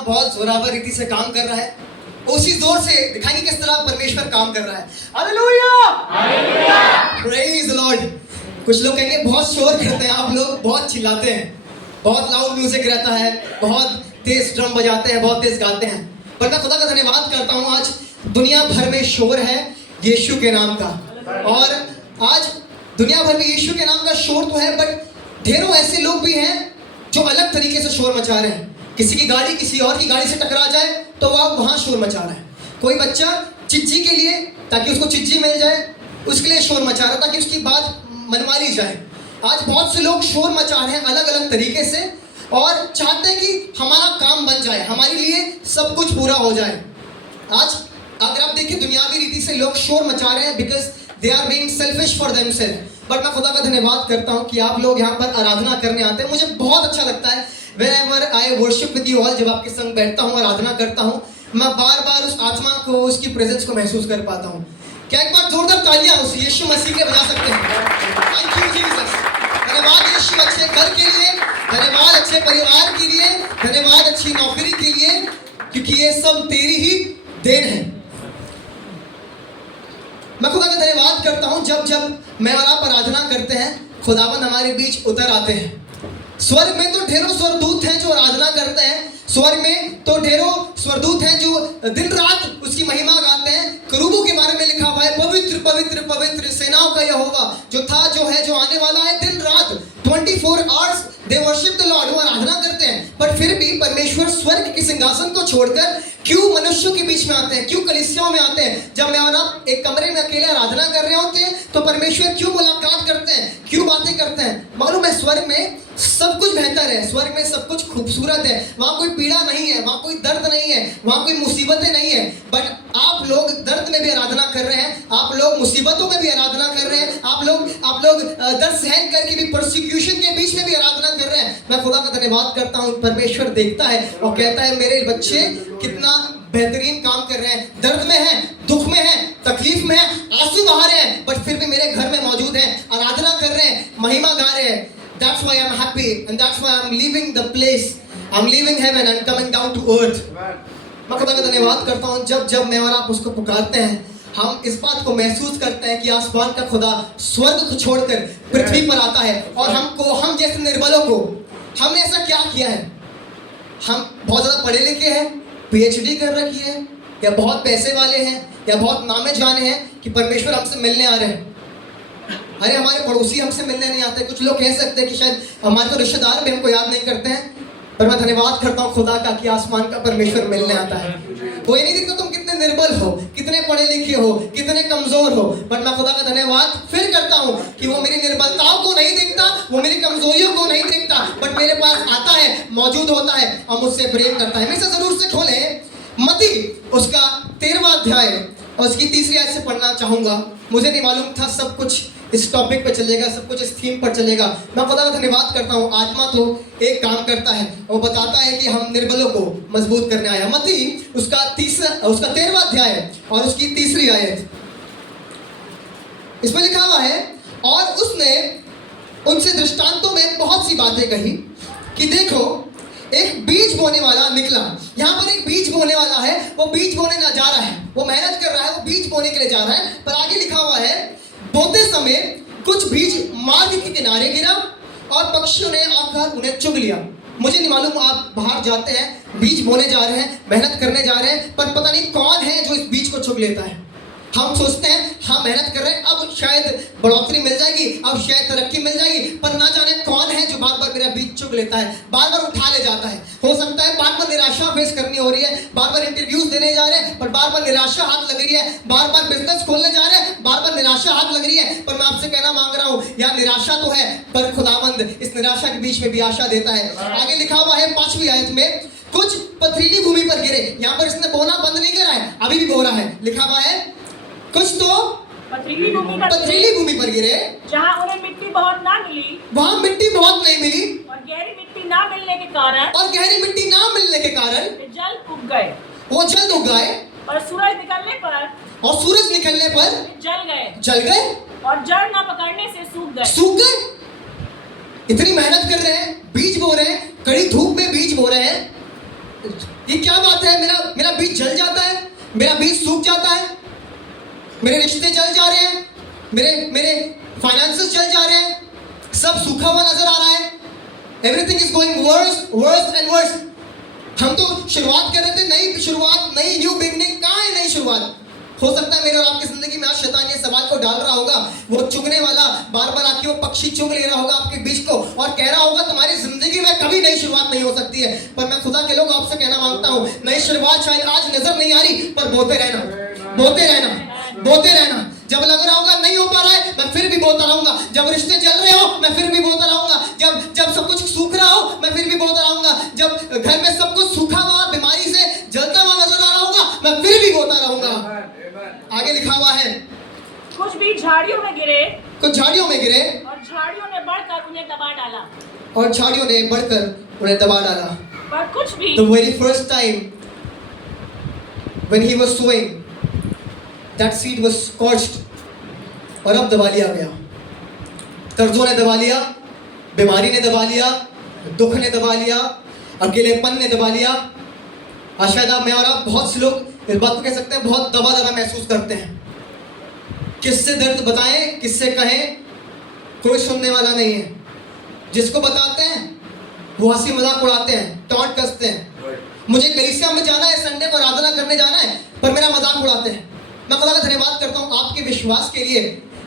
आत्मा बहुत जोरावर रीति से काम कर रहा है, उसी जोर से दिखाएंगे किस तरह परमेश्वर काम कर रहा है। Hallelujah, praise the Lord. कुछ लोग कहेंगे बहुत शोर करते हैं आप लोग, बहुत चिल्लाते हैं, बहुत लाउड म्यूजिक रहता है, बहुत तेज ड्रम बजाते हैं, बहुत तेज गाते हैं। पर मैं खुदा का धन्यवाद करता हूँ, आज दुनिया भर में शोर है यीशु के नाम का। और आज दुनिया भर में यीशु के नाम का शोर तो है, बट ढेरों ऐसे लोग भी हैं जो अलग तरीके से शोर मचा रहे हैं। किसी की गाड़ी किसी और की गाड़ी से टकरा जाए तो वह वहाँ शोर मचा रहा है। कोई बच्चा चिज्जी के लिए, ताकि उसको चिज्जी मिल जाए, उसके लिए शोर मचा रहा है ताकि उसकी बात मनवा ली जाए। आज बहुत से लोग शोर मचा रहे हैं अलग अलग तरीके से और चाहते हैं कि हमारा काम बन जाए, हमारे लिए सब कुछ पूरा हो जाए। आज अगर आप देखिए दुनियावी रीति से लोग शोर मचा रहे हैं because they are being selfish for themselves. But मैं खुदा का धन्यवाद करता हूँ कि आप लोग यहाँ पर आराधना करने आते हैं। मुझे बहुत अच्छा लगता है whenever I worship with you all, जब आपके संग बैठता हूँ, आराधना करता हूँ, मैं बार बार उस आत्मा को, उसकी प्रेजेंस को महसूस कर पाता हूँ। क्या एक बार जोरदार तालियां उस यीशु मसीह के बजा सकते हैं? Thank you Jesus. धन्यवाद यीशु अच्छे घर के लिए, धन्यवाद अच्छे परिवार के लिए, धन्यवाद अच्छी नौकरी के लिए, क्योंकि ये सब तेरी ही देन है। मैं खुदा का धन्यवाद करता हूँ जब जब मैं और आप आराधना करते हैं, खुदावन हमारे बीच उतर आते हैं। स्वर्ग में तो ढेरों स्वर्गदूत हैं जो आराधना करते हैं, स्वर्ग में तो ढेरों स्वर्गदूत हैं जो दिन रात उसकी महिमा गाते हैं। करूबों के बारे में लिखा हुआ है, पवित्र पवित्र पवित्र सेनाओं का यहोवा, जो था, जो है, जो आने वाला है। दिन रात 24 hours they worship the Lord, वो आराधना करते हैं। पर फिर भी परमेश्वर स्वर्ग के सिंहासन को छोड़कर क्यों मनुष्यों के बीच में आते हैं, क्यों कलीसियाओं में आते हैं? जब मैं और आप एक कमरे में अकेले आराधना कर रहे होते हैं तो परमेश्वर क्यों मुलाकात करते हैं, क्यों बातें करते हैं? मालूम है, स्वर्ग में सब कुछ बेहतर है, स्वर्ग में सब कुछ खूबसूरत है, वहाँ कोई पीड़ा नहीं है, वहाँ कोई दर्द नहीं है, वहाँ कोई मुसीबतें नहीं है। बट आप लोग दर्द में भी आराधना कर रहे हैं, आप लोग मुसीबतों में भी आराधना कर रहे हैं, आप लोग दर्द सहन करके भी, परसिक्यूशन के बीच में भी आराधना कर रहे हैं। मैं खुदा का धन्यवाद करता हूँ, परमेश्वर देखता है और कहता है मेरे बच्चे कितना बेहतरीन काम कर रहे हैं। दर्द में है, दुख में है, तकलीफ में है, आंसू बहा रहे हैं, बट फिर भी मेरे घर में मौजूद हैं, आराधना कर रहे हैं, महिमा गा रहे हैं। That's why I'm happy and that's why I'm leaving the place. I'm leaving heaven and coming down to earth. मैं खुदा का धन्यवाद करता हूँ जब जब मैं और आप उसको पुकारते हैं, हम इस बात को महसूस करते हैं कि आसमान का खुदा स्वर्ग को छोड़कर पृथ्वी पर आता है। और हमको, हम जैसे निर्बलों को, हमने ऐसा क्या किया है? हम बहुत ज़्यादा पढ़े लिखे हैं, PhD कर रखी है, या बहुत पैसे वाले हैं, या बहुत नामे जाने हैं कि परमेश्वर हमसे मिलने आ रहे हैं। अरे हमारे पड़ोसी हमसे मिलने नहीं आते। कुछ लोग कह सकते हैं कि शायद हमारे तो रिश्तेदार भी हमको याद नहीं करते हैं, पर मैं धन्यवाद करता हूँ खुदा का कि आसमान का परमेश्वर मिलने आता है। वो ये नहीं देखता तुम कितने निर्बल हो, कितने पढ़े लिखे हो, कितने कमजोर हो, बट मैं खुदा का धन्यवाद फिर करता हूँ कि वो मेरी निर्बलताओं को नहीं देखता, वो मेरी कमजोरियों को नहीं देखता, बट मेरे पास आता है, मौजूद होता है और मुझसे प्रेम करता है। मेरे से जरूर से खोले मत्ती उसका 13वां अध्याय और उसकी 3री आयत से पढ़ना चाहूंगा। मुझे नहीं मालूम था सब कुछ इस टॉपिक पर चलेगा, सब कुछ इस थीम पर चलेगा। मैं खुदा का धन्यवाद करता हूँ, आत्मा तो एक काम करता है, वो बताता है कि हम निर्बलों को मजबूत करने आया। मत्ती उसका 13वां अध्याय और उसकी 3री आयत, इसमें लिखा हुआ है, और उसने उनसे दृष्टांतों में बहुत सी बातें कही कि देखो एक बीज बोने वाला निकला। यहाँ पर एक बीज बोने वाला है, वो बीज बोने ना जा रहा है, वो मेहनत कर रहा है, वो बीज बोने के लिए जा रहा है। पर आगे लिखा हुआ है, बोते समय कुछ बीज मार्ग के किनारे गिरा और पक्षियों ने आकर उन्हें चुग लिया। मुझे नहीं मालूम, आप बाहर जाते हैं, बीज बोने जा रहे हैं, मेहनत करने जा रहे हैं, पर पता नहीं कौन है जो इस बीज को चुग लेता है। हम सोचते हैं हाँ मेहनत कर रहे हैं, अब शायद बढ़ोतरी मिल जाएगी, अब शायद तरक्की मिल जाएगी, पर ना जाने कौन है जो बार बार मेरा बीज चुग लेता है, बार बार उठा ले जाता है। हो सकता है बार बार निराशा फेस करनी हो रही है, बार बार इंटरव्यूज देने जा रहे हैं, पर बार बार निराशा हाथ लग रही है, बार बार बिजनेस खोलने जा रहे हैं, बार बार निराशा हाथ लग रही है। पर मैं आपसे कहना मांग रहा हूँ, यहाँ निराशा तो है, पर खुदावंद इस निराशा के बीच में भी आशा देता है। आगे लिखा हुआ है 5वीं आयत में, कुछ पथरीली भूमि पर गिरे। यहाँ पर इसने बोना बंद नहीं करा है, अभी भी बो रहा है। लिखा हुआ है कुछ तो पथरीली भूमि पर गिरे, जहाँ उन्हें मिट्टी बहुत ना मिली, वहाँ मिट्टी बहुत नहीं मिली, और गहरी मिट्टी ना मिलने के कारण वे जल उग गए, वो जल्द उग गए, और सूरज निकलने पर जल गए, और जड़ न पकड़ने से सूख गए। इतनी मेहनत कर रहे हैं, बीज बो रहे हैं, कड़ी धूप में बीज बो रहे हैं, ये क्या बात है, मेरा मेरा बीज जल जाता है, मेरा बीज सूख जाता है, मेरे रिश्ते जल जा रहे हैं, मेरे मेरे फाइनेंसेस जल जा रहे हैं, सब सूखा हुआ नजर आ रहा है, everything is going worse worse and worse. हम तो शुरुआत कर रहे थे, नई शुरुआत, नई न्यू बिगनिंग, कहाँ है नई शुरुआत? हो सकता है मेरे और आपकी जिंदगी में आज शैतान ये सवाल को डाल रहा होगा, वो चुगने वाला बार बार आके वो पक्षी चुग ले रहा होगा आपके बीच को और कह रहा होगा तुम्हारी जिंदगी में कभी नई शुरुआत नहीं हो सकती है। पर मैं खुदा के लोग आपसे कहना मांगता हूँ, नई शुरुआत शायद आज नजर नहीं आ रही, पर बोते रहना, बोते रहना, बोते रहना। जब लग रहा होगा नहीं हो पा रहा है, मैं फिर भी बोलता रहूंगा। जब रिश्ते जल रहे हो, मैं फिर भी बोलता रहूंगा। जब सब कुछ सूख रहा हो, मैं फिर भी बोलता रहूंगा। जब घर में सब कुछ सूखा हुआ, बीमारी से जलता हुआ नजर आ रहा होगा, मैं फिर भी बोलता रहूंगा। आगे लिखा हुआ है, कुछ भी झाड़ियों में गिरे, कुछ झाड़ियों में गिरे और झाड़ियों ने बढ़कर उन्हें दबा डाला, और झाड़ियों ने बढ़कर उन्हें दबा डाला। पर कुछ भी The very first time when he was sowing, that seed was scorched, और अब दबा लिया गया। कर्जों ने दबा लिया, बीमारी ने दबा लिया, दुख ने दबा लिया, अकेलेपन ने दबा लिया। और शायद आप, मैं और आप, बहुत से लोग इस बात को कह सकते हैं, बहुत दबा दबा महसूस करते हैं। किससे दर्द बताएं, किससे कहें, कोई सुनने वाला नहीं है। जिसको बताते हैं वो हंसी मजाक उड़ाते हैं, टॉन्ट कसते हैं। मुझे कलीसिया में जाना है, संडे को आराधना करने जाना है, पर मेरा मजाक उड़ाते हैं। मैं खुदा का धन्यवाद करता हूँ आपके विश्वास के लिए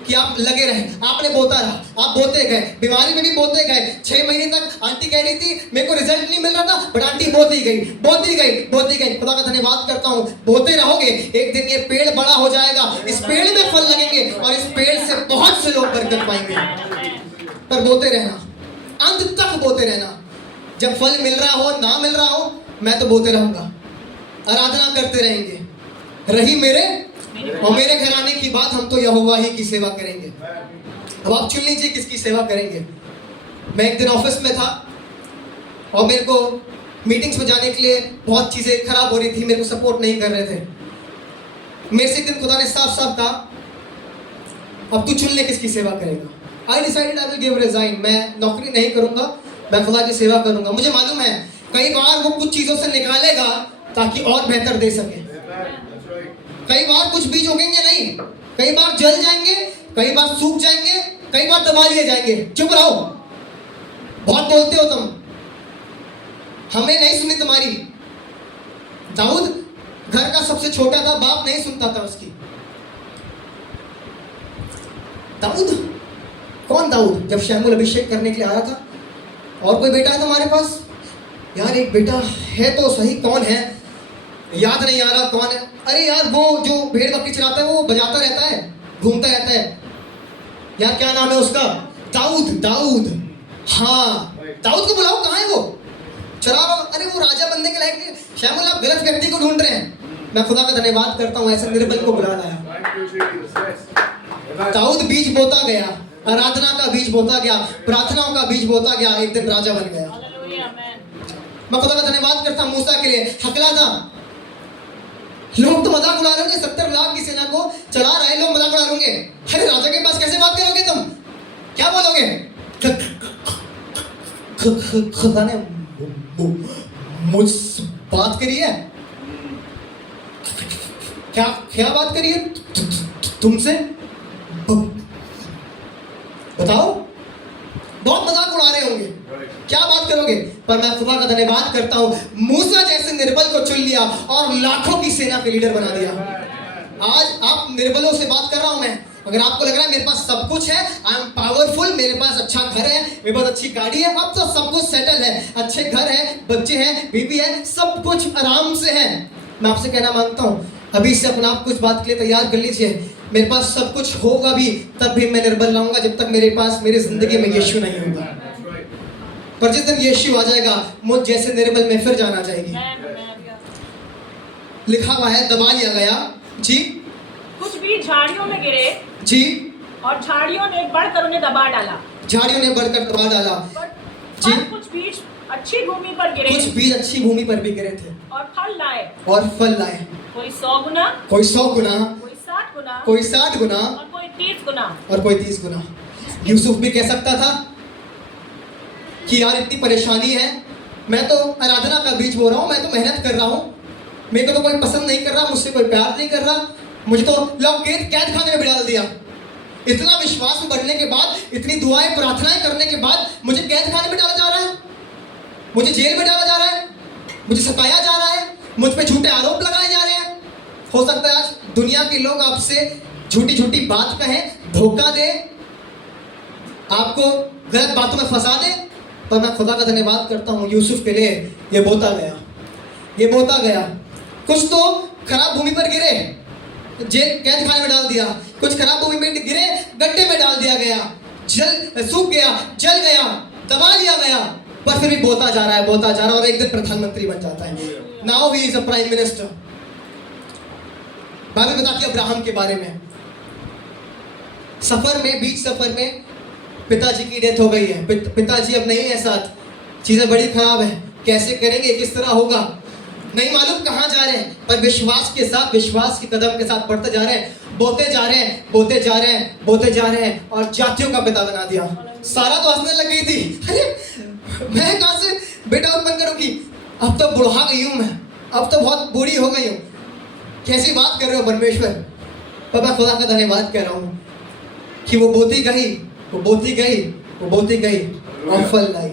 कि आप लगे रहे, आपने बोता रहा, आप बोते गए, बीमारी में भी बोते गए। 6 महीने तक आंटी कह रही थी मेरे को रिजल्ट नहीं मिल रहा था, बट आंटी बोती गई, बोती गई, बोती गई। खुदा का धन्यवाद करता हूँ, बोते रहोगे, एक दिन ये पेड़ बड़ा हो जाएगा, इस पेड़ में फल लगेंगे और इस पेड़ से बहुत से लोग बरकत पाएंगे। पर बोते रहना, अंत तक बोते रहना। जब फल मिल रहा हो, ना मिल रहा हो, मैं तो बोते रहूंगा, आराधना करते रहेंगे। रही मेरे और मेरे घराने की बात, हम तो यहोवा ही की सेवा करेंगे। अब आप चुन लीजिए किसकी सेवा करेंगे। मैं एक दिन ऑफिस में था और मेरे को मीटिंग्स में जाने के लिए बहुत चीज़ें खराब हो रही थी, मेरे को सपोर्ट नहीं कर रहे थे। मेरे से एक दिन खुदा ने साफ साफ कहा, अब तू चुन ले किसकी सेवा करेगा। I decided I will give resign. मैं नौकरी नहीं करूंगा, मैं खुदा की सेवा करूंगा। मुझे मालूम है कई बार वो कुछ चीज़ों से निकालेगा ताकि और बेहतर दे सके। कई बार कुछ बीज उगेंगे नहीं, कई बार जल जाएंगे, कई बार सूख जाएंगे, कई बार दबा लिए जाएंगे। चुप रहो, बहुत बोलते हो तुम, हमें नहीं सुनी तुम्हारी। दाऊद घर का सबसे छोटा था, बाप नहीं सुनता था उसकी। दाऊद कौन? दाऊद जब शमूएल अभिषेक करने के लिए आ रहा था, और कोई बेटा है तुम्हारे पास? यार एक बेटा है तो सही, कौन है? याद नहीं आ रहा कौन है। अरे यार वो जो भेड़ बकरी चलाता है, वो बजाता रहता है, घूमता रहता है, यार क्या नाम है उसका? दाऊद। दाऊद, हाँ दाऊद को बुलाओ, कहाँ है वो? चला रहा। अरे वो राजा बनने के लायक नहीं। शमूएल आप गलत व्यक्ति को ढूंढ रहे हैं। मैं खुदा का धन्यवाद करता हूँ ऐसे निर्बल को बुला लाया। दाऊद बीज बोता गया, आराधना का बीज बोता गया, प्रार्थनाओं का बीज बोता गया, एक दिन राजा बन गया। मैं खुदा का धन्यवाद करता हूँ मूसा के लिए। हकला था, लोग तो मजाक उड़ा रहे होंगे, 70 लाख की सेना को चला रहे लोग मजाक उड़ा रहे। अरे राजा के पास कैसे बात करोगे तुम? क्या बोलोगे? खुदा ने मुझसे बात करी है। क्या क्या बात करी है तुमसे? बताओ। बहुत मजाक उड़ा रहे होंगे, क्या बात करोगे? पर मैं खुदा का धन्यवाद करता हूँ, मूसा जैसे निर्बल को चुन लिया और लाखों की सेना के लीडर बना दिया। आज आप निर्बलों से बात कर रहा हूँ मैं। अगर आपको लग रहा है मेरे पास सब कुछ है, आई एम पावरफुल, मेरे पास अच्छा घर है, मेरे पास अच्छी गाड़ी है, अब तो सब कुछ सेटल है, अच्छे घर है, बच्चे हैं, बीवी है, सब कुछ आराम से है। मैं आपसे कहना मांगता हूँ, अभी से अपना आप कुछ बात के लिए तैयार कर लीजिए। मेरे पास सब कुछ होगा भी, तब भी मैं निर्बल रहूंगा जब तक मेरे पास मेरी जिंदगी में यीशु नहीं होगा। पर जिस दिन यीशु आ जाएगा, मुझ जैसे निर्बल में फिर जाना जाएगी। लिखा हुआ है दबा लिया गया। जी, कुछ भी झाड़ियों में गिरे जी, और झाड़ियों ने बढ़कर उन्हें दबा डाला। झाड़ियों ने बढ़कर दबा डाला। जी, कुछ बीज अच्छी भूमि पर गिरे, कुछ बीज अच्छी भूमि पर भी गिरे थे और फल लाए। और फल लाए। कोई 100 गुना, कोई 100 गुना, कोई 60 गुना, कोई 60 गुना और कोई 30 गुना, और कोई 30 गुना। यूसुफ भी कह सकता था कि यार इतनी परेशानी है, मैं तो आराधना का बीज बो रहा हूँ, मैं तो मेहनत कर रहा हूँ, मेरे को तो कोई पसंद नहीं कर रहा, मुझसे कोई प्यार नहीं कर रहा, मुझे तो लोग कैद खाने में भी डाल दिया। इतना विश्वास में बढ़ने के बाद, इतनी दुआएं प्रार्थनाएं करने के बाद मुझे कैद खाने में डाला जा रहा है, मुझे जेल में डाला जा रहा है, मुझे सताया जा रहा है, मुझ पे झूठे आरोप लगाए जा रहे हैं। हो सकता है आज दुनिया के लोग आपसे झूठी झूठी बात कहें, धोखा दे, आपको गलत बातों में फंसा दे, पर मैं खुदा का धन्यवाद करता हूँ यूसुफ के लिए ये बोता गया, ये बोता गया। कुछ तो खराब भूमि पर गिरे, जेल कैद खाने में डाल दिया, कुछ खराब भूमि में गिरे, गड्ढे में डाल दिया गया, सूख गया, जल गया, दबा लिया गया, पर फिर भी बोता जा रहा है, बोता जा रहा है और एक दिन प्रधानमंत्री बन जाता है। Now he is a prime minister. Bible बताती है अब्राहम के बारे में, सफर में, बीच सफर में पिताजी की डेथ हो गई है, पिताजी अब नहीं है साथ, चीजें बड़ी खराब है, कैसे करेंगे, किस तरह होगा, नहीं मालूम कहाँ जा रहे हैं, पर विश्वास के साथ, विश्वास के कदम के साथ बढ़ते जा रहे हैं, बोते जा रहे हैं, बोते जा रहे हैं, बोते जा रहे हैं और जातियों का पिता बना दिया। सारा तो हंसने लग गई थी, अरे मैं कहाँ से बेटा उत्पन्न करूंगी, अब तो बुढ़ा गई हूँ मैं, अब तो बहुत बूढ़ी हो गई हूँ, कैसी बात कर रहे हो परमेश्वर। पर मैं खुदा का धन्यवाद कर रहा हूँ कि वो बोती गई, वो बोती गई, वो बोती गई और फल लाई।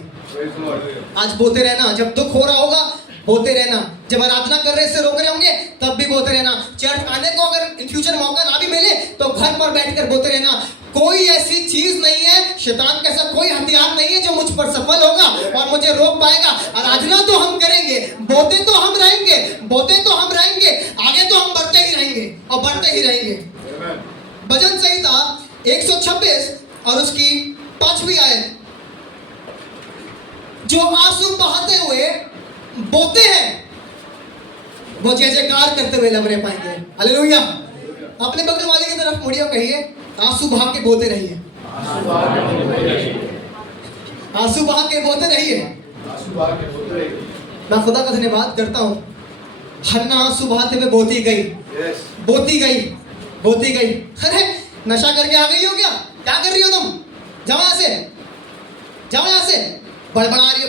आज बोते रहना, जब दुख हो रहा होगा बोते रहना, जब आराधना कर रहे से रोक रहे होंगे तब भी बोते रहना, चर्च आने को अगर इन फ्यूचर मौका ना भी मिले तो घर पर बैठकर बोते रहना। कोई ऐसी चीज नहीं है, शैतान का ऐसा कोई हथियार नहीं है जो मुझ पर सफल होगा और मुझे रोक पाएगा। आराधना तो हम करेंगे, बोते तो हम रहेंगे, बोते तो हम रहेंगे, आगे तो हम बढ़ते ही रहेंगे और बढ़ते ही रहेंगे। भजन संहिता 126 और उसकी 5वीं आयत, जो आंसू बहाते हुए बोते हैं वो जय जयकार करते हुए लबरे पाएंगे। हालेलुया। अपने बगल वाले की तरफ मुड़िए, कहिए आंसू बहा के बोते रहिए, आंसू बहा के बोते रहिए। मैं खुदा का धन्यवाद करता हूँ, हन्ना आंसू बहाते हुए बोती गई, बोती गई, बोती गई। अरे नशा करके आ गई हो क्या, क्या कर रही हो तुम, जाओ यहाँ से, जाओ यहाँ से, बड़बड़ा रही हो,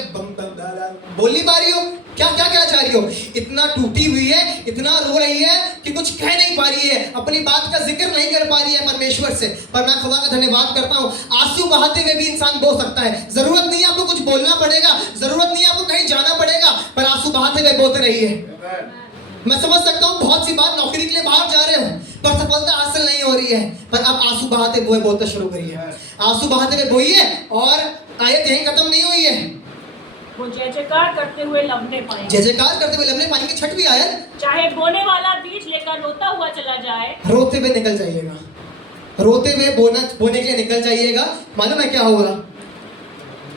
बोल नहीं पा रही हो, क्या क्या कहना चाह रही हो, इतना टूटी हुई है, इतना रो रही है कि कुछ कह नहीं पा रही है, अपनी बात का जिक्र नहीं कर पा रही है परमेश्वर से। पर मैं खुदा का धन्यवाद करता हूँ, आंसू बहाते हुए भी इंसान बो सकता है। जरूरत नहीं है आपको कुछ बोलना पड़ेगा, जरूरत नहीं है आपको कहीं जाना पड़ेगा, पर आंसू बहाते हुए बोते रहिए। मैं समझ सकता हूँ बहुत सी बार नौकरी के लिए बाहर जा रहे हो पर सफलता हासिल नहीं हो रही है, पर अब आंसू बहाते हुए बोलना शुरू करिए, आंसू बहाते हुए बोइए। और आयत यहीं खत्म नहीं हुई है, वो जय जयकार करते हुए लबने पाएंगे, जय जयकार करते हुए लबने पाएंगे। 6वीं आयत, चाहे बोने वाला बीज लेकर रोता हुआ चला जाए, रोते हुए निकल जाइएगा, रोते हुए बोने के लिए निकल जाइएगा। मालूम है क्या होगा,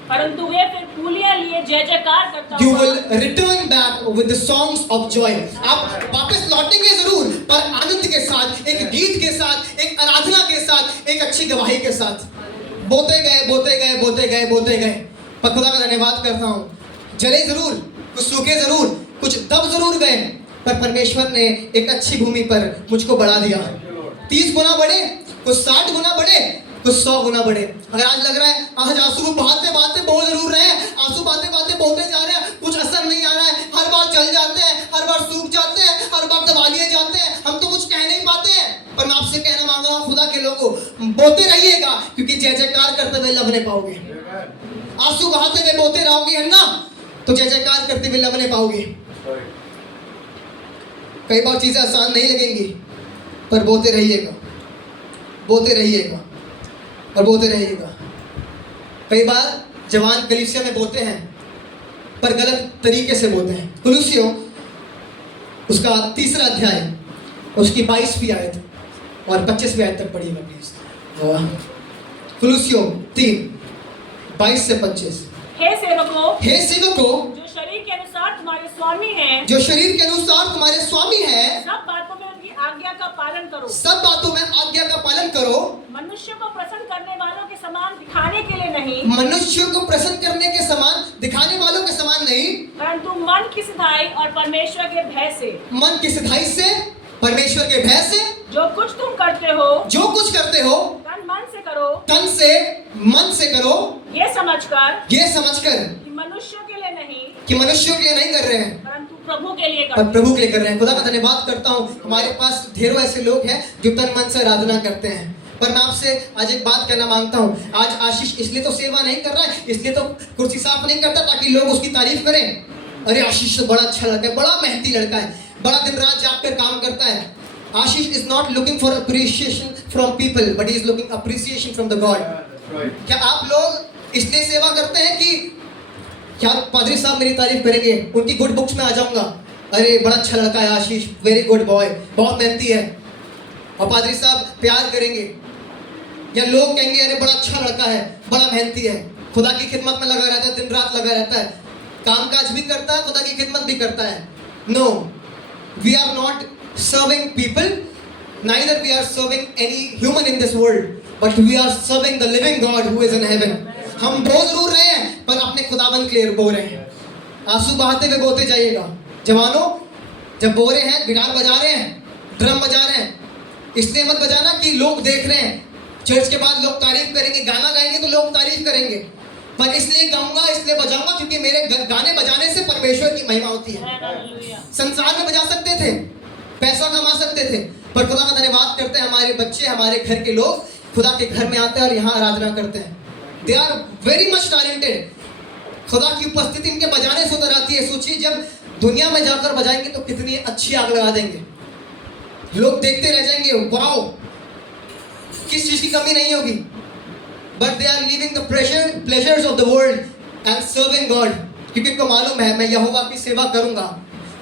परंतु वे फिर फूलियां लिए जय जयकार करता You हुआ will return back with the songs of joy। आप वापस लौटेंगे जरूर, पर आनंद के साथ, एक गीत के साथ, एक आराधना के साथ, एक अच्छी गवाही के साथ। बोते गए, बोते गए, बोते गए, बोते गए। पर खुदा का धन्यवाद करता हूँ, जले जरूर, कुछ सूखे जरूर, कुछ दब जरूर गए, पर परमेश्वर ने एक अच्छी भूमि पर मुझको बढ़ा दिया। 30 गुना बढ़े, कुछ 60 गुना बढ़े, कुछ 100 गुना बढ़े। अगर आज लग रहा है आज आंसू बहाते बहाते बो जरूर रहे हैं, आंसू बहाते बहाते बोलते जा रहे हैं, कुछ असर नहीं आ रहा है, हर बार जल जाते हैं, हर बार सूख जाते हैं, हर बार दबा लिए जाते हैं, हम तो कुछ कह नहीं पाते हैं। पर मैं आपसे कहना मांग रहा हूँ, खुदा के लोगों, बोते रहिएगा, क्योंकि जय जयकार करते हुए लबने पाओगे। आंसू बहाते हुए बोते रहोगे है ना, तो जय जयकार करते हुए लबने पाओगे। कई बार चीजें आसान नहीं लगेंगी, पर बोते रहिएगा, बोते रहिएगा और बोते रहिएगा। कई बार जवान कलीसिया में बोते हैं, पर गलत तरीके से बोते हैं। कुलुसियों उसका 3रा अध्याय, उसकी 22वीं आयत और 25वीं आयत तक पढ़िएगा प्लीज। कुलुसियों 3:22 से 25। हे सेवकों, हे सेवकों, जो शरीर के अनुसार तुम्हारे स्वामी हैं, जो शरीर के अनुसार तुम्हारे स्वामी हैं, सब बातों में उनकी आज्ञा का पालन करो, सब बातों में आज्ञा का पालन करो, मनुष्य को प्रसन्न करने वालों के समान दिखाने के लिए नहीं, मनुष्यों को प्रसन्न करने के समान दिखाने वालों के समान नहीं, परंतु मन की सिधाई और परमेश्वर के भय से, मन की सिधाई से, परमेश्वर के भय से, जो कुछ तुम करते हो, जो कुछ करते हो तन मन से करो, तन से मन से करो, ये समझकर ये समझकर कि मनुष्यों के लिए नहीं, कि मनुष्यों के लिए नहीं कर रहे हैं, परंतु प्रभु के लिए पर करते प्रभु के लिए कर रहे हैं। खुदा का धन्यवाद करता हूँ, हमारे पास ढेरों ऐसे लोग हैं जो तन मन से आराधना करते हैं। पर मैं आपसे आज एक बात कहना मांगता हूँ, आज आशीष इसलिए तो सेवा नहीं कर रहा है, इसलिए तो कुर्सी साफ नहीं करता ताकि लोग उसकी तारीफ करें। अरे आशीष तो बड़ा अच्छा लड़का है, बड़ा मेहनती लड़का है, बड़ा दिन रात जाग कर काम करता है। Ashish is not looking for appreciation from people, but is looking appreciation from the God. क्या आप लोग इसलिए सेवा करते हैं कि क्या पादरी साहब मेरी तारीफ करेंगे, उनकी गुड बुक्स में आ जाऊंगा, अरे बड़ा अच्छा लड़का है आशीष, वेरी गुड बॉय, बहुत मेहनती है, और पादरी साहब प्यार करेंगे, या लोग कहेंगे अरे बड़ा अच्छा लड़का है, बड़ा मेहनती है, खुदा की खिदमत में लगा रहता है, दिन रात लगा रहता है, काम काज भी करता है, खुदा की खिदमत भी करता है। No, we are not serving people, neither we are serving any human in this world, but we are serving the living God who is in heaven. हम बो जरूर रहे हैं, पर अपने खुदाबंद के लिए बो रहे हैं। आंसू बहाते हुए बोते जाइएगा। जवानों, जब बो रहे हैं, गिटार बजा रहे हैं, ड्रम बजा रहे हैं, इसलिए मत बजाना कि लोग देख रहे हैं, चर्च के बाद लोग तारीफ करेंगे, गाना गाएंगे तो लोग तारीफ करेंगे, पर इसलिए गाऊंगा, इसलिए बजाऊंगा क्योंकि मेरे गाने बजाने से परमेश्वर की महिमा होती है। हालेलुया। संसार में बजा सकते थे, पैसा कमा सकते थे, पर खुदा का धन्यवाद करते हैं, हमारे बच्चे, हमारे घर के लोग खुदा के घर में आते हैं और यहाँ आराधना करते हैं। They are very much talented. खुदा की उपस्थिति इनके बजाने से उतर आती है। सोचिए जब दुनिया में जाकर बजाएंगे तो कितनी अच्छी आग लगा देंगे, लोग देखते रह जाएंगे, वाओ, किस चीज की कमी नहीं होगी। But they are living the pleasures of the world and serving God, क्योंकि इनको मालूम है मैं यहोवा की सेवा करूंगा,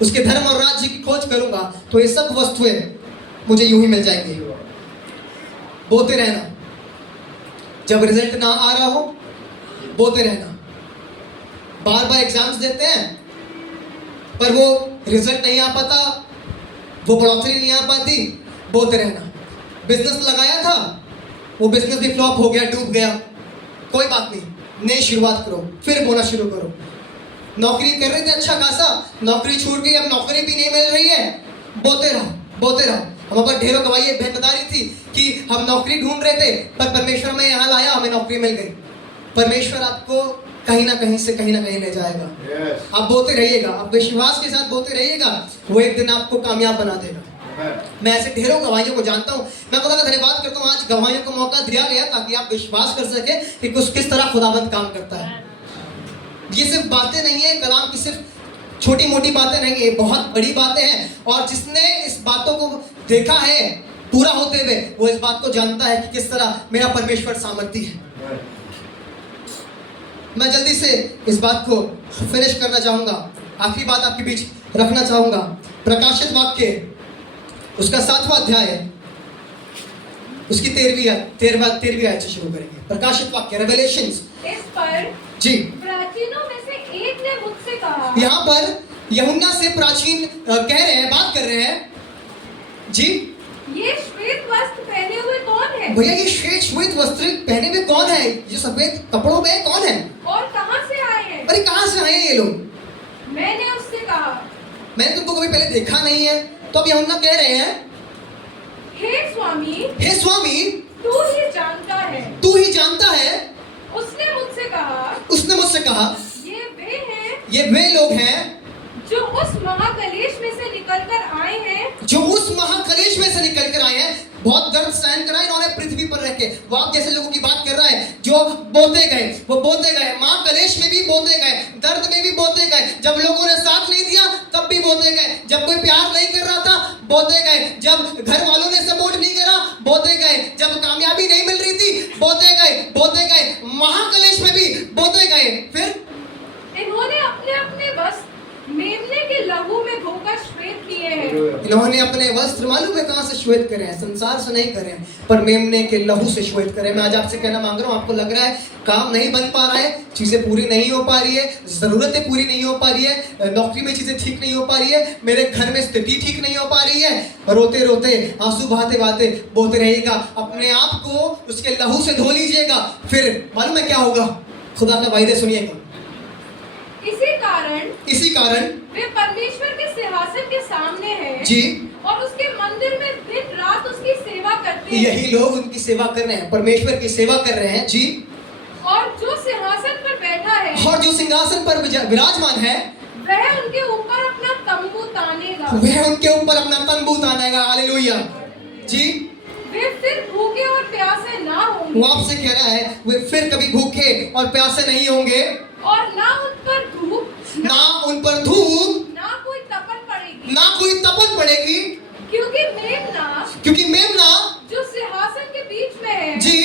उसके धर्म और राज्य की खोज करूंगा, तो ये सब वस्तुएं मुझे यूं ही मिल जाएंगी। बोते रहना, जब रिजल्ट ना आ रहा हो बोते रहना। बार बार एग्जाम्स देते हैं पर वो रिजल्ट नहीं आ पाता, वो बढ़ोतरी नहीं आ पाती, बोते रहना। बिजनेस लगाया था, वो बिजनेस भी फ्लॉप हो गया, डूब गया, कोई बात नहीं, नई शुरुआत करो, फिर बोना शुरू करो। नौकरी कर रहे थे अच्छा खासा, नौकरी छूट गई, अब नौकरी भी नहीं मिल रही है, बोते रहो, बोते रहो। हम पर ढेरों गवाही बहन बता रही थी कि हम नौकरी ढूंढ रहे थे, पर परमेश्वर में यहाँ लाया, हमें नौकरी मिल गई। परमेश्वर आपको कहीं ना कहीं से कहीं ना कहीं ले जाएगा। आप बोते रहिएगा, आप विश्वास के साथ बोते रहिएगा, वो एक दिन आपको कामयाब बना देगा। मैं ऐसे ढेरों गवाहियों को जानता हूँ। मैं खुदा का धन्यवाद करता हूँ, आज गवाहियों को मौका दिया गया ताकि आप विश्वास कर सके कि किस तरह खुदाबंद काम करता है। ये सिर्फ बातें नहीं है, कलाम की सिर्फ छोटी मोटी बातें नहीं है, बहुत बड़ी बातें हैं, और जिसने इस बातों को देखा है पूरा होते हुए, वो इस बात को जानता है कि किस तरह मेरा परमेश्वर सामर्थी है। मैं जल्दी से इस बात को फिनिश करना चाहूंगा, आखिरी बात आपके बीच रखना चाहूंगा। प्रकाशित वाक्य उसका 7वां अध्याय है, उसकी 13वीं आयत से शुरू करेंगे। प्रकाशित वाक्य, रेवलेशंस। इस पर जी, प्राचीनों में से एक ने मुझसे कहा। यहाँ पर यूहन्ना से प्राचीन कह रहे हैं, बात कर रहे हैं जी, ये श्वेत वस्त्र पहने हुए कौन है? भैया ये श्वेत वस्त्र पहने हुए कौन है, ये सफेद कपड़ों में कौन है, और कहाँ से आए हैं? अरे कहाँ से आए हैं ये लोग? मैंने उससे कहा, मैंने तुमको कभी पहले देखा नहीं है। तो अब यूहन्ना कह रहे हैं, हे स्वामी, हे स्वामी, तू ही जानता है। तू ही जानता है। उसने मुझसे कहा, ये वे लोग हैं जो उस महाकलेश में से निकलकर आए हैं, जो उस महाकलेश में से निकल कर आए हैं। बहुत दर्द सहन करा इन्होंने पृथ्वी पर रह के। वो आप जैसे लोगों की बात कर रहा है जो बोते गए, वो बोते गए, महाकलेश में भी बोते गए, दर्द में भी बोते गए, जब लोगों ने साथ नहीं दिया तब भी बोते गए, जब कोई प्यार नहीं कर रहा था बोते गए, जब घर वालों ने सपोर्ट नहीं करा बोते गए, जब कामयाबी नहीं मिल रही थी बोते गए, महाकलेश में भी बोते गए। फिर इन्होंने अपने अपने वस्त्र मेमने के लहू में धोकर श्वेत किए हैं। इन्होंने अपने वस्त्र मालूम है कहां से श्वेत करे हैं? संसार से नहीं करे हैं, पर मेमने के लहू से श्वेत करे। मैं आज आपसे कहना मांग रहा हूं, आपको लग रहा है काम नहीं बन पा रहा है, चीजें पूरी नहीं हो पा रही है, जरूरतें पूरी नहीं हो पा रही है, नौकरी में चीजें ठीक नहीं हो पा रही है, मेरे घर में स्थिति ठीक नहीं हो पा रही है, रोते रोते आंसू बहाते बहाते बोलते रहेगा, अपने आप को उसके लहू से धो लीजिएगा। फिर मालूम है क्या होगा? खुदा का वायदे सुनिएगा। इसी कारण वे परमेश्वर के सिंहासन के सामने हैं जी, और उसके मंदिर में दिन रात उसकी सेवा करते हैं। यही लोग उनकी सेवा कर रहे हैं, परमेश्वर की सेवा कर रहे हैं जी। और जो सिंहासन पर बैठा है, और जो सिंहासन पर विराजमान है वह उनके ऊपर अपना तंबू तानेगा। वह उनके ऊपर अपना तंबू तानेगा। हालेलुया जी। वे फिर भूखे और प्यासे ना होंगे, वो आपसे कह रहा है वे फिर कभी भूखे और प्यासे नहीं होंगे, और ना उन पर धूप, ना उन पर धूप, ना कोई तपन पड़ेगी, ना कोई तपन पड़ेगी, क्योंकि मेमना जो सिंहासन के बीच में है जी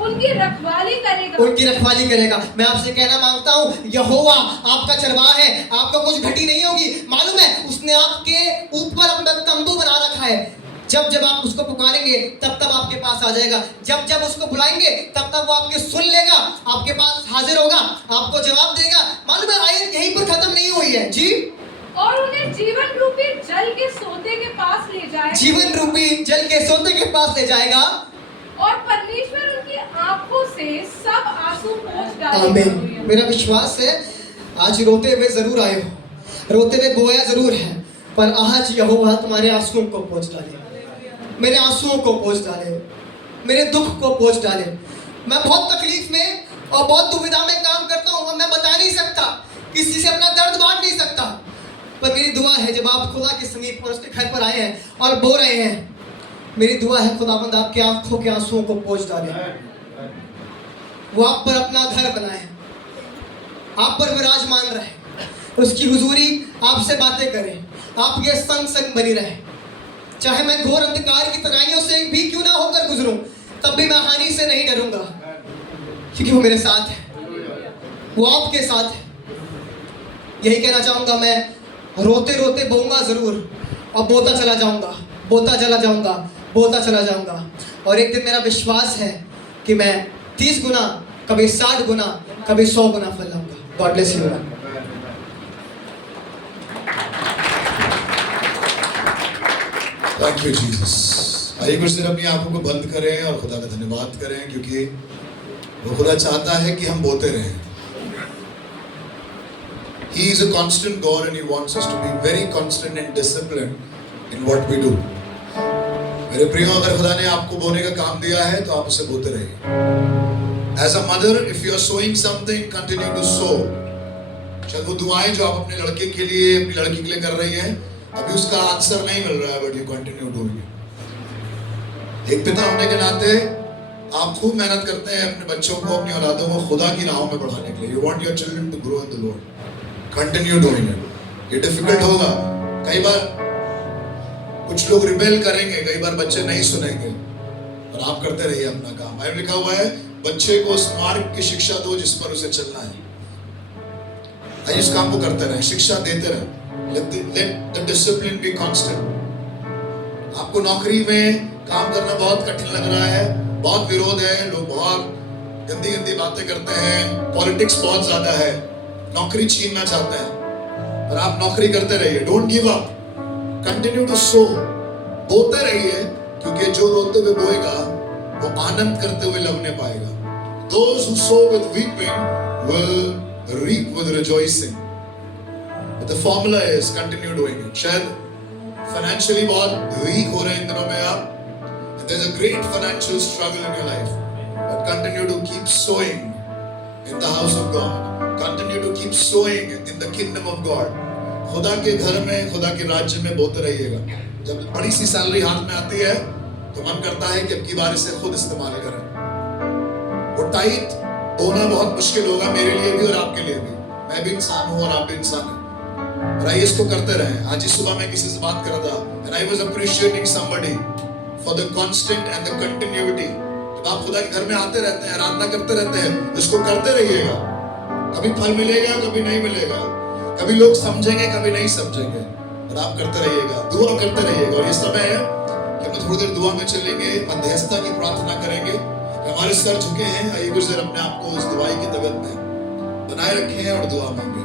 उनकी रखवाली करेगा। उनकी रखवाली करेगा। मैं आपसे कहना मांगता हूँ, यहोवा आपका चरवाहा है, आपको कुछ घटी नहीं होगी। मालूम है उसने आपके ऊपर अपना तंबू बना रखा है। जब जब आप उसको पुकारेंगे तब तब आपके पास आ जाएगा, जब जब उसको बुलाएंगे तब तब वो आपके सुन लेगा, आपके पास हाजिर होगा, आपको जवाब देगा। मालूम है आयत यहीं पर खत्म नहीं हुई है जी। और उन्हें जीवन रूपी जल के सोते के पास ले जाएगा, जीवन रूपी जल के सोते के पास ले जाएगा, और परमेश्वर उनकी आंखों से सब आंसू पोंछ डालेगा। आमीन। मेरा विश्वास है आज रोते हुए जरूर आए हो, रोते हुए बोया जरूर है, पर आज यहोवा तुम्हारे आंसुओं को पोंछ डाले, मेरे आंसुओं को पोंछ डाले, मेरे दुख को पोंछ डाले। मैं बहुत तकलीफ में और बहुत दुविधा में काम करता हूँ, मैं बता नहीं सकता, किसी से अपना दर्द बांट नहीं सकता, पर मेरी दुआ है जब आप खुदा के समीप और उसके घर पर आए हैं और रो रहे हैं, मेरी दुआ है खुदावंद आपके आंखों के आंसुओं को पोंछ डाले, वो आप पर अपना घर बनाए, आप पर विराजमान रहे, उसकी हुजूरी आपसे बातें करे, आपके संग संग बनी रहे। चाहे मैं घोर अंधकार की तराइयों से भी क्यों ना होकर गुजरूं, तब भी मैं हानि से नहीं डरूंगा, क्योंकि वो मेरे साथ है, वो आपके साथ है। यही कहना चाहूंगा, मैं रोते रोते बोऊंगा जरूर और बोता चला जाऊंगा, बोता चला जाऊंगा, बोता चला जाऊंगा, और एक दिन मेरा विश्वास है कि मैं 30 गुना, कभी 60 गुना, कभी 100 गुना फल लाऊंगा। God bless you. Thank you Jesus. आइए कुछ देर अपनी आंखों को बंद करें और खुदा का धन्यवाद करें, क्योंकि वो खुदा चाहता है कि हम बोते रहें। He is a constant God and He wants us to be very constant and disciplined in what we do. मेरे प्रियो, अगर खुदा ने आपको बोने का काम दिया है तो आप उसे बोते रहिए। As a mother, if you are sowing something, continue to sow. शायद वो दुआएं जो आप अपने लड़के के लिए, अपनी लड़की के लिए कर रही हैं, अभी उसका आंसर नहीं मिल रहा है, but you continue doing it. एक पिता होने के नाते आप खूब मेहनत करते हैं अपने बच्चों को, अपनी औलादों को खुदा की राहों में बढ़ाने के लिए। You want your children to grow in the Lord, continue doing it. ये डिफिकल्ट होगा, कई बार कुछ लोग रिबेल करेंगे, कई बार बच्चे नहीं सुनेंगे, और आप करते रहिए अपना काम। बाइबल लिखा हुआ है, बच्चे को उस मार्ग की शिक्षा दो जिस पर उसे चलना है। आइए इस काम को करते रहें, शिक्षा देते रहें। Let the discipline be constant. आपको नौकरी में काम करना बहुत कठिन लग रहा है, बहुत विरोध है, लोग बहुत गंदी गंदी बातें करते हैं, पॉलिटिक्स बहुत ज्यादा है, नौकरी छीनना चाहते हैं, पर आप नौकरी करते रहिए। Don't give up, continue to sow, बोते रहिए, क्योंकि जो रोते हुए बोएगा वो आनंद करते हुए लवने पाएगा। Those who sow with weeping will reap with rejoicing. But the formula is continue doing it. शायद financially बहुत weak हो रहे हैं इन दिनों में आप, and there's a great financial struggle in your life, but continue to keep sowing in the house of God. Continue to keep sowing in the kingdom of God. खुदा के घर में, खुदा के राज्य में बोते रहिएगा। जब बड़ी सी सैलरी हाथ में आती है तो मन करता है कि अब की बार इसे खुद इस्तेमाल करें। वो टाइट बोना बहुत मुश्किल होगा मेरे लिए भी और आपके लिए भी। मैं भी इंसान हूँ और आप भी इंसान हैं, और आइए इसको करते रहें। आज ही सुबह मैं किसी से बात कर रहा था, and I was appreciating somebody for the constant and the continuity. जब आप खुदा के घर में आते रहते हैं, आराधना करते रहते हैं, इसको करते रहिएगा। कभी फल मिलेगा, कभी नहीं मिलेगा, कभी लोग समझेंगे, कभी नहीं समझेंगे, पर आप करते रहिएगा, दुआ करते रहिएगा। और ये समय है कि हम थोड़ी देर दुआ में चलेंगे, मध्यस्थता की प्रार्थना करेंगे। हमारे सर झुके हैं, आइए कुछ देर अपने आप को उस दुआई की तबीयत में बनाए रखें और दुआ मांगे।